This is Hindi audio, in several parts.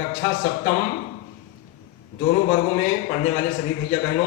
कक्षा सप्तम दोनों वर्गों में पढ़ने वाले सभी भैया बहनों,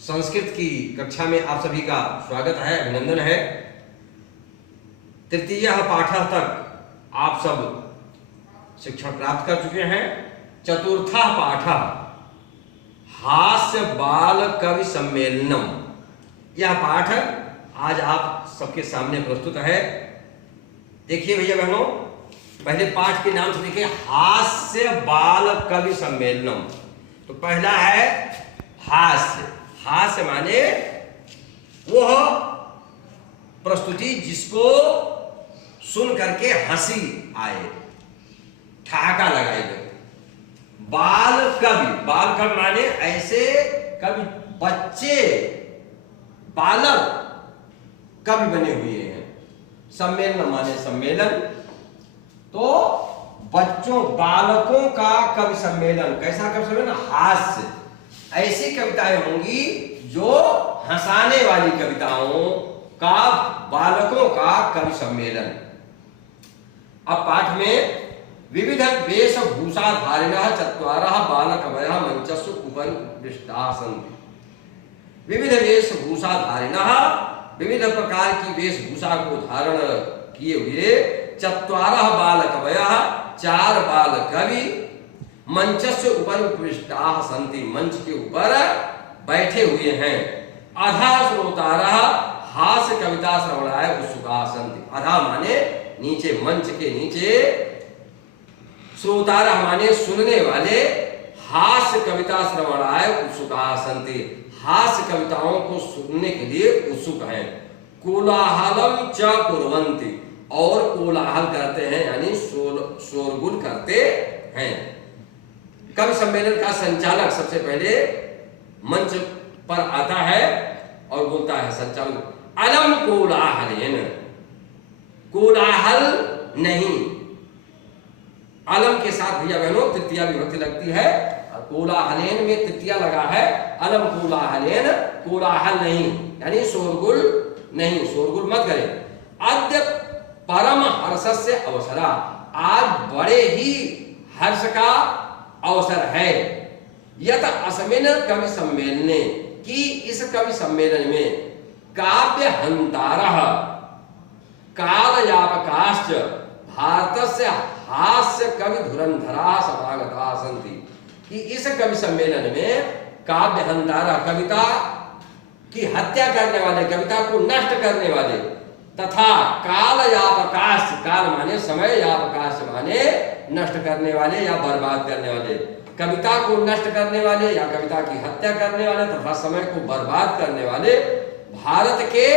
संस्कृत की कक्षा में आप सभी का स्वागत है, अभिनंदन है। तृतीय पाठ तक आप सब शिक्षण प्राप्त कर चुके हैं। चतुर्था पाठ हास्य बाल कवि सम्मेलनम, यह पाठ आज आप सबके सामने प्रस्तुत है। देखिए भैया बहनों, पहले पाठ के नाम से देखिए, हास्य बाल कवि सम्मेलनम। तो पहला है हास्य। हास्य माने वह प्रस्तुति जिसको सुन करके हंसी आए, ठहाका लगाए गए। बाल कवि, बाल कवि माने ऐसे कवि, बच्चे बालक कवि बने हुए हैं। सम्मेलन माने सम्मेलन, तो बच्चों बालकों का कवि सम्मेलन। कैसा कवि सम्मेलन? हास्य। ऐसी कविताएं होंगी जो हंसाने वाली कविताओं का, बालकों का कवि सम्मेलन। अब पाठ में विविध वेशभूषाधारिणः चत्वारः बालकवयः मंचस्सु उपविष्टाः सन्ति। विविध वेशभूषाधारिणः, विविध प्रकार की वेशभूषा को धारण किए हुए, चत्वारः बालकवयः, चार बाल कवि, मंचस्सु उपविष्टाः सन्ति, मंच के ऊपर बैठे हुए हैं। अधः श्रोतारः हास्य कविता श्रवणाय उत्सुकाः सन्ति। अधः माने नीचे, मंच के नीचे, श्रोतारः माने सुनने वाले, हास्य कविता श्रवणाय उत्सुकाः सन्ति, हास्य कविताओं को सुनने के लिए उत्सुक हैं। कोलाहलम च कुर्वन्ति, और कोलाहल करते हैं यानी शोरगुल करते हैं। कवि सम्मेलन का संचालक सबसे पहले मंच पर आता है और बोलता है संचालक, अलम कोलाहलेन, कोलाहल नहीं। अलम के साथ भैया बहनों तृतीया विभक्ति लगती है, कोलाहलेन में तृतीया लगा है। अलम कोलाहलेन, कोलाहल नहीं यानी शोरगुल नहीं, शोरगुल मत करें। अद्य परम हर्षस्य अवसरा, आज बड़े ही हर्ष का अवसर है। यत अस्मिन् कवि सम्मेलने, कि इस कवि सम्मेलन में काव्य हंतारः कालयापकाश्च भारतस्य हास्य कवि धुरंधराः समागताः सन्ति। कि इस कवि सम्मेलन में काव्य हंतारः, कविता की हत्या करने वाले, कविता को नष्ट करने वाले, तथा कालयापकाश, काल माने समय, यापकाश माने नष्ट करने वाले या बर्बाद करने वाले, कविता को नष्ट करने वाले या कविता की हत्या करने वाले तथा समय को बर्बाद करने वाले भारत के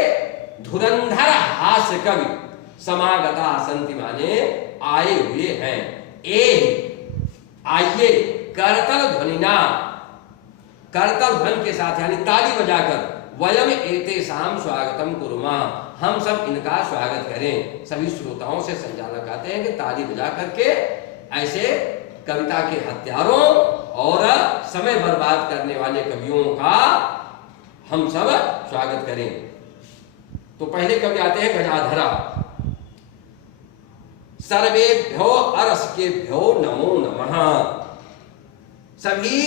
धुरंधर हास्य कवि समागता सन्ति माने आए हुए हैं। आइए करतल ध्वनिना, करतल ध्वनि के साथ यानी ताली बजाकर, वयम एतेषां स्वागतम कुर्मः, हम सब इनका स्वागत करें। सभी श्रोताओं से संचालक कहते हैं कि ताली बजा करके ऐसे कविता के हत्यारों और समय बर्बाद करने वाले कवियों का हम सब स्वागत करें। तो पहले कवि आते हैं गजाधरा। सर्वेभ्यो अरसकेभ्यो नमो नमः। सभी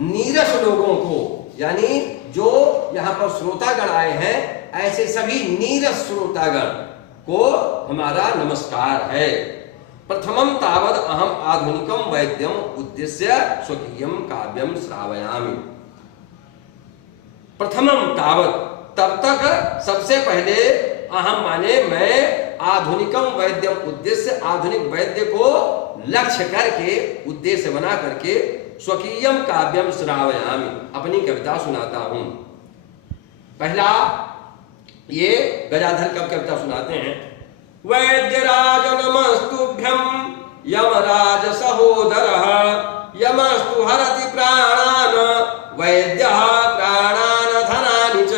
नीरस लोगों को, यानी जो यहाँ पर श्रोतागण आए हैं, ऐसे सभी नीरस श्रोतागण को हमारा नमस्कार है। प्रथमं तावद अहम आधुनिकम वैद्यम उद्देश्य स्वकीयम काव्यम श्रावयामि। प्रथमं तावद, तब तक, सबसे पहले, अहम माने मैं, आधुनिकम वैद्यम उद्देश्य, आधुनिक वैद्य को लक्ष्य करके, उद्देश्य बना करके, स्वकीयम काव्यम श्रावयामि, अपनी कविता सुनाता हूं। पहला ये गजाधर कब कविता सुनाते हैं। वैद्यराज नमस्तुभ्यं यमराज सहोदरः, यमस्तु हरति प्राणान् वैद्यः प्राणान् धनानि च।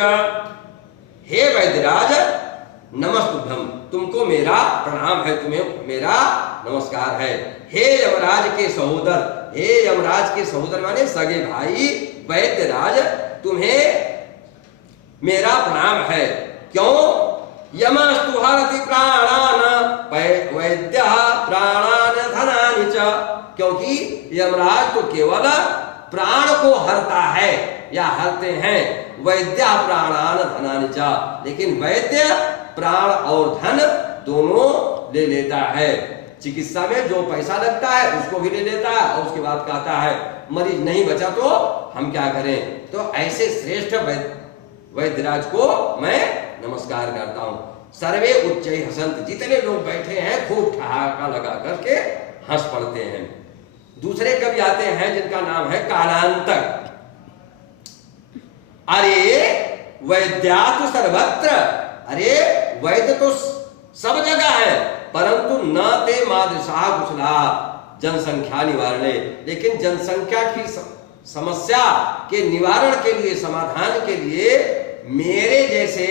हे वैद्यराज, नमस्तुभ्यं, तुमको मेरा प्रणाम है, तुम्हें मेरा नमस्कार है। हे यमराज के सहोदर, हे यमराज के सहोदर माने सगे भाई वैद्यराज, तुम्हें मेरा प्रणाम है। क्यों? यमस्तु हरति प्राणान् वैद्यः प्राणान् धनानि च। क्योंकि यमराज तो केवल प्राण को हरता है या हरते हैं। वैद्य प्राणान धनानि च, लेकिन वैद्य प्राण और धन दोनों ले लेता है। चिकित्सा में जो पैसा लगता है उसको भी ले लेता है और उसके बाद कहता है मरीज नहीं बचा तो हम क्या करें। तो ऐसे श्रेष्ठ वैद्यराज को मैं नमस्कार करता हूं। सर्वे उच्च हसंत, जितने लोग बैठे हैं खूब ठहाका लगा करके हंस पड़ते हैं। दूसरे कवि आते हैं जिनका नाम है कालांतक। अरे वैद्यातु सर्वत्र, अरे वैद्य तो सब जगह है, परंतु न ते मादृशा कुशला जनसंख्या निवारणे, लेकिन जनसंख्या की समस्या के निवारण के लिए, समाधान के लिए मेरे जैसे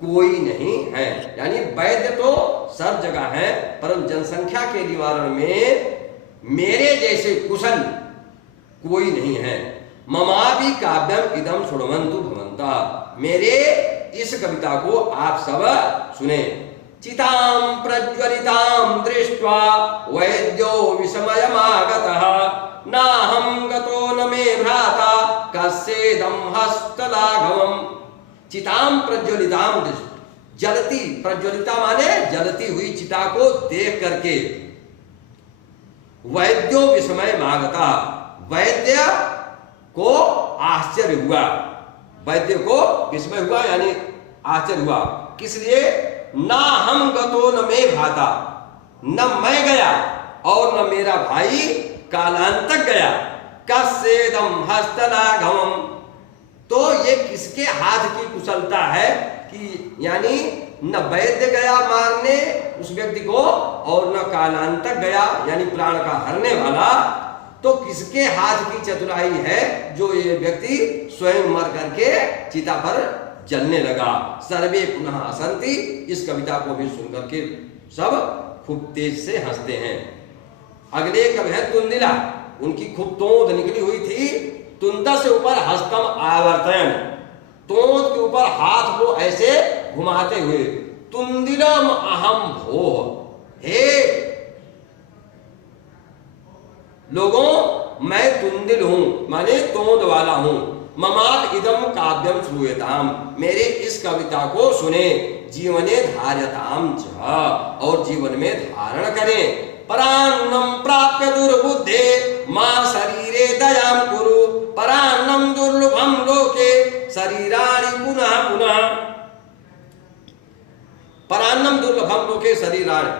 कोई नहीं है। यानी वैद्य तो सब जगह है, परंतु जनसंख्या के निवारण में मेरे जैसे कुशल कोई नहीं है। ममापि काव्यम इदम शृण्वन्तु भवन्तः, मेरे इस कविता को आप सब सुने। चितां प्रज्वलितां दृष्ट्वा वैद्यो विस्मयमागतः, नाहं गतो न मे भ्राता कस्येदं हस्तलाघवम्। चितां प्रज्वलितां दृष्ट्वा, जलती, प्रज्वलिता माने जलती हुई चिता को देख करके वैद्यो विस्मय मागता, वैद्य को आश्चर्य हुआ, वैद्य को विस्मय हुआ यानी आश्चर्य हुआ। किस लिए? ना हम गतो न मैं भाता, न मैं गया और न मेरा भाई कालांतक गया। कस्येदं हस्तलाघवम्, तो ये किसके हाथ की कुशलता है कि यानी न वैद्य गया मारने उस व्यक्ति को और न कालांतक गया यानी प्राण का हरने वाला, तो किसके हाथ की चतुराई है जो ये व्यक्ति स्वयं मर करके चिता पर जलने लगा। सर्वे पुनः हसंति, इस कविता को भी सुनकर के सब खूब तेज से हंसते हैं। अगले कवि है तुंदिला, उनकी खूब तोंद निकली हुई थी। तुंदा से ऊपर हस्तम आवर्तन, तोंद के ऊपर हाथ को ऐसे घुमाते हुए तुंदिलम अहम भो, हे लोगों मैं तुंदिल हूं माने तोंद वाला हूं। ममात इदम काव्यम श्रूयताम, मेरे इस कविता को सुने। जीवने धार्यताम च, और जीवन में धारण करें। परान्नम प्राप्य दुर्बुद्धे मां शरीरे दयां कुरु, परान्नम दुर्लभम लोके शरीराणि पुनः पुनः। परान्नम दुर्लभम लोके शरीराणि,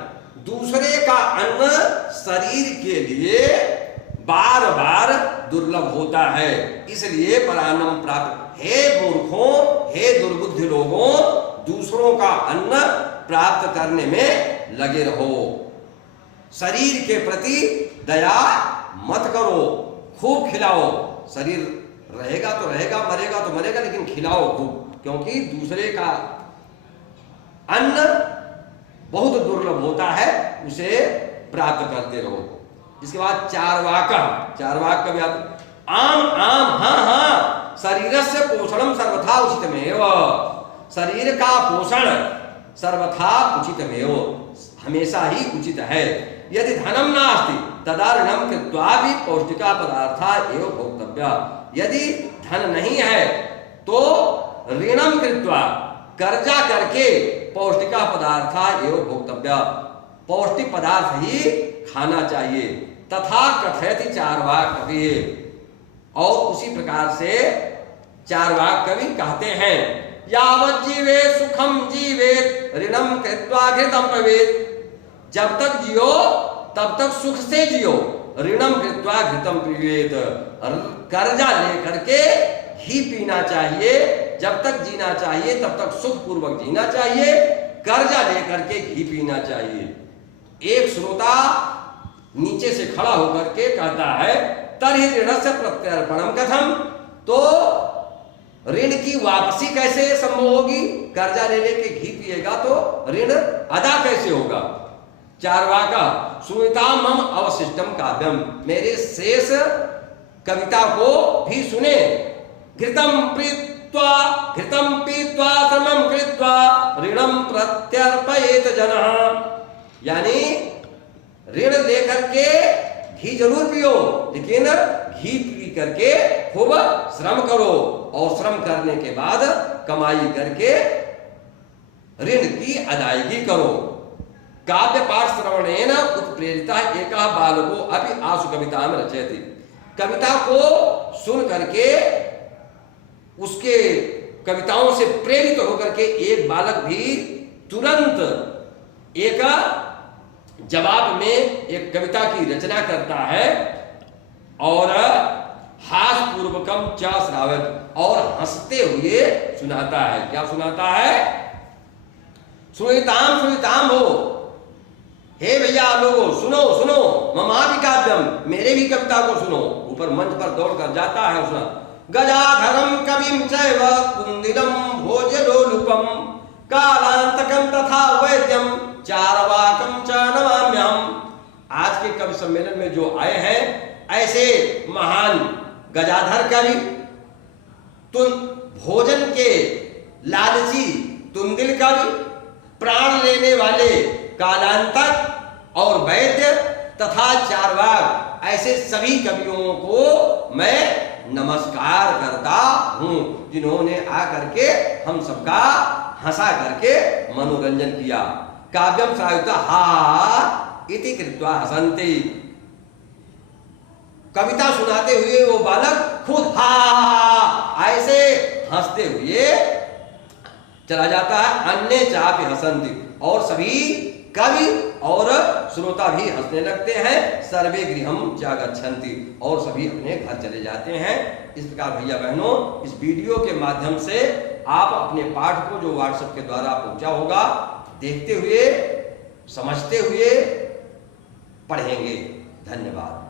दूसरे का अन्न शरीर के लिए बार बार दुर्लभ होता है, इसलिए परान्नम प्राप्त। हे मूर्खों, हे दुर्बुद्धि लोगों, दूसरों का अन्न प्राप्त करने में लगे रहो। शरीर के प्रति दया मत करो, खूब खिलाओ। शरीर रहेगा तो रहेगा, मरेगा तो मरेगा, लेकिन खिलाओ खूब, क्योंकि दूसरे का अन्न बहुत दुर्लभ होता है, उसे प्राप्त करते रहो। इसके बाद चारवाक का भी आम आम हाँ हाँ शरीरस्य पोषणम सर्वथा उचितमेव, शरीर का पोषण सर्वथा उचितमेव, हमेशा ही उचित है। यदि धनम नास्ति तदा ऋणम कृत्वा भी पौष्टिका पदार्था एव भोक्तव्य, यदि धन नहीं है तो ऋणम कृत्वा कर्जा करके पौष्टिका पदार्था एव भोक्तव्य, पौष्टिक पदार्थ ही खाना चाहिए। तथा कथयति चारवाक कवि, और उसी प्रकार से चारवाक कवि कहते हैं यावत् जीवे सुखम जीवेत ऋणम कृत्वा घृतम पवेत, जब तक जियो तब तक सुख से जियो, ऋणम कृत्वा घृतम पवेत, कर्जा लेकर के घी पीना चाहिए। जब तक जीना चाहिए तब तक सुख पूर्वक जीना चाहिए, कर्जा लेकर के घी पीना चाहिए। एक श्रोता नीचे से खड़ा होकर के कहता है तर्हि ऋणस्य प्रत्यर्पणम कथम, तो ऋण की वापसी कैसे संभव होगी? कर्जा ले लेके घी पिएगा तो ऋण अदा कैसे होगा? चारवाका सुनिता मम अवशिष्टम काव्यम, मेरे शेष कविता को भी सुने। घृतम पीत्वा श्रमम कृत्वा ऋणम प्रत्यर्पयेत जनः, यानी ऋण लेकर के घी जरूर पियो, लेकिन घी पी करके खूब श्रम करो और श्रम करने के बाद कमाई करके ऋण की अदायगी करो। काव्य पाठ श्रवणेन उत्प्रेरिता एकः बालको अपि आशु कविता में रचयति। कविता को सुन करके उसके कविताओं से प्रेरित होकर के एक बालक भी तुरंत एक जवाब में एक कविता की रचना करता है और हास्यपूर्वकम च श्रावयत्, और हंसते हुए सुनाता है। क्या सुनाता है? श्रूयताम श्रूयताम हो, हे भैया लोगों सुनो सुनो, ममापि काव्यम, मेरे भी कविता को सुनो। ऊपर मंच पर दौड़ कर जाता है उसने, गजाधरम कविम चैव कुंदिरम भोजलोलुपम कालांतकम तथा वैद्यम चारवाकम च नमाम्यहम्। आज के कवि सम्मेलन में जो आए हैं ऐसे महान गजाधर कवि, भोजन के लालची तुंदिल कवि, प्राण लेने वाले कालांतक और वैद्य तथा चारवाक, ऐसे सभी कवियों को मैं नमस्कार करता हूं जिन्होंने आकर के हम सबका हंसा करके मनोरंजन किया। काव्यम श्राव्यता हा इति कृत्वा हसन्ति। कविता सुनाते हुए वो बालक खुद हा ऐसे हंसते हुए चला जाता है। अन्य चापि हसन्ति, और सभी कवि और श्रोता भी हंसने लगते हैं। सर्वे गृहम च गच्छन्ति, और सभी अपने घर चले जाते हैं। इस प्रकार भैया बहनों, इस वीडियो के माध्यम से आप अपने पाठ को जो व्हाट्सएप के द्वारा पहुंचा होगा देखते हुए समझते हुए पढ़ेंगे। धन्यवाद।